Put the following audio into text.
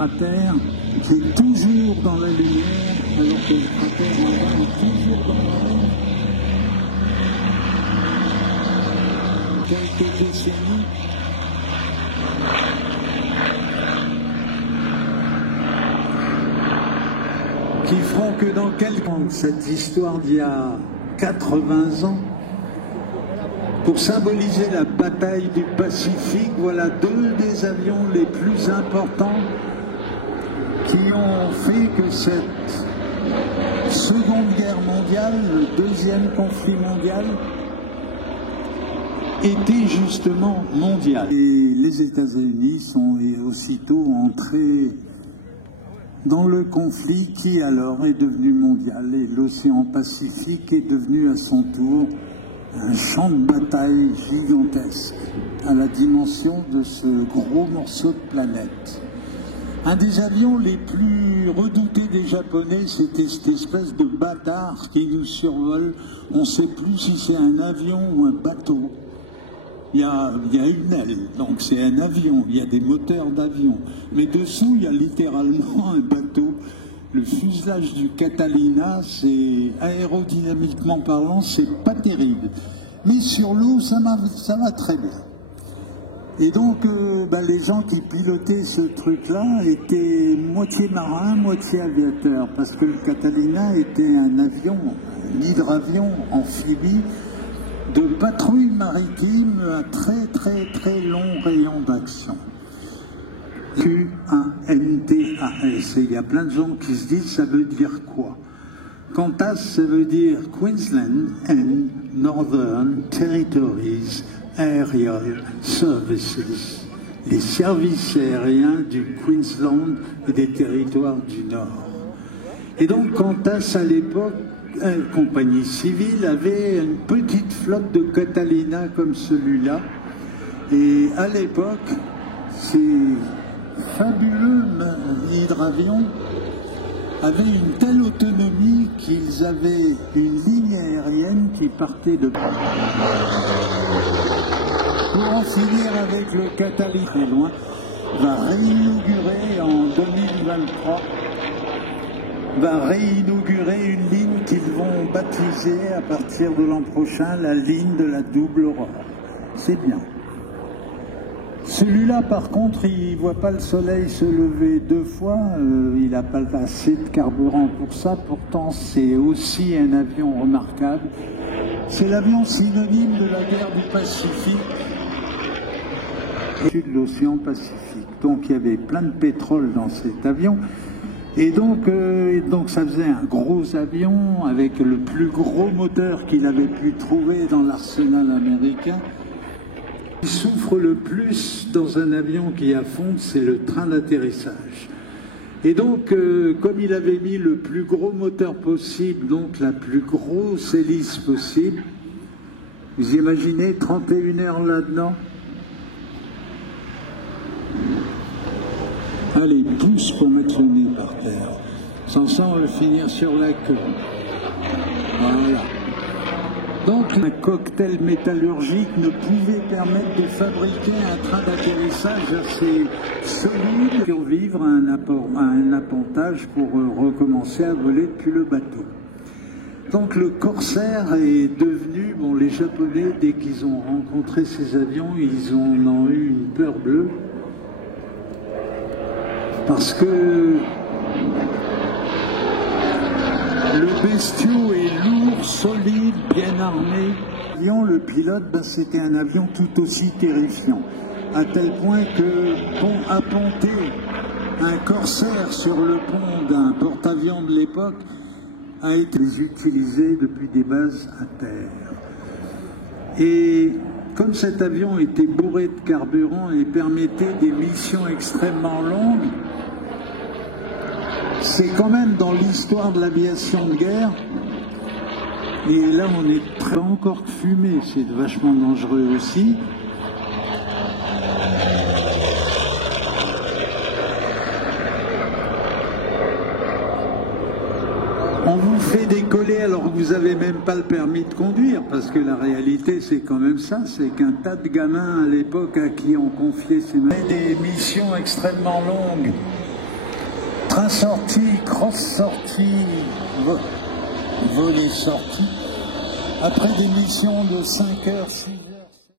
cratère qui est toujours dans la lumière, alors que le cratère là-bas est toujours dans l'ombre. Quelques décennies. Qui feront que dans cette histoire d'il y a 80 ans, pour symboliser la bataille du Pacifique, voilà deux des avions les plus importants qui ont fait que cette Seconde Guerre mondiale, le deuxième conflit mondial, était justement mondial. Et les États-Unis sont aussitôt entrés dans le conflit qui alors est devenu mondial, et l'océan Pacifique est devenu à son tour un champ de bataille gigantesque à la dimension de ce gros morceau de planète. Un des avions les plus redoutés des Japonais, c'était cette espèce de bâtard qui nous survole. On ne sait plus si c'est un avion ou un bateau. Il y a une aile, donc c'est un avion, il y a des moteurs d'avion. Mais dessous, il y a littéralement un bateau. Le fuselage du Catalina, c'est aérodynamiquement parlant, c'est pas terrible. Mais sur l'eau, ça va très bien. Et donc, les gens qui pilotaient ce truc-là étaient moitié marins, moitié aviateurs, parce que le Catalina était un avion, un hydravion amphibie, de patrouille maritime à très très très long rayon d'action. QANTAS. Et il y a plein de gens qui se disent ça veut dire quoi? QANTAS, ça veut dire Queensland and Northern Territories Aerial Services. Les services aériens du Queensland et des territoires du Nord. Et donc QANTAS à l'époque, compagnie civile, avait une petite flotte de Catalina comme celui-là. Et à l'époque, ces fabuleux hydravions avaient une telle autonomie qu'ils avaient une ligne aérienne qui partait de... Pour en finir avec le Catalina très loin, va réinaugurer en 2023 une ligne qu'ils vont baptiser à partir de l'an prochain la ligne de la double aurore. C'est bien. Celui-là, par contre, il ne voit pas le soleil se lever deux fois, il n'a pas assez de carburant pour ça, pourtant c'est aussi un avion remarquable. C'est l'avion synonyme de la guerre du Pacifique et de l'océan Pacifique. Donc il y avait plein de pétrole dans cet avion. Et donc ça faisait un gros avion avec le plus gros moteur qu'il avait pu trouver dans l'arsenal américain. Ce qui souffre le plus dans un avion qui affonde, c'est le train d'atterrissage. Et donc, comme il avait mis le plus gros moteur possible, donc la plus grosse hélice possible, vous imaginez 31 heures là-dedans? Allez, pousse pour mettre le nez par terre. Sans ça, on va finir sur la queue. Voilà. Donc, un cocktail métallurgique ne pouvait permettre de fabriquer un train d'atterrissage assez solide pour vivre à un appontage pour recommencer à voler depuis le bateau. Donc, le Corsair est devenu, bon, les Japonais, dès qu'ils ont rencontré ces avions, ils en ont eu une peur bleue. Parce que le bestiau est lourd, solide, bien armé. Le pilote, c'était un avion tout aussi terrifiant. À tel point que pour apponter un Corsair sur le pont d'un porte-avions de l'époque a été utilisé depuis des bases à terre. Et comme cet avion était bourré de carburant et permettait des missions extrêmement longues, c'est quand même dans l'histoire de l'aviation de guerre, et là on est pas encore fumé, c'est vachement dangereux aussi. On vous fait décoller alors que vous n'avez même pas le permis de conduire, parce que la réalité c'est quand même ça, c'est qu'un tas de gamins à l'époque à qui on confiait des missions extrêmement longues Train sorti, cross sorti, volet sorti. Après des missions de 5 heures, 6 heures.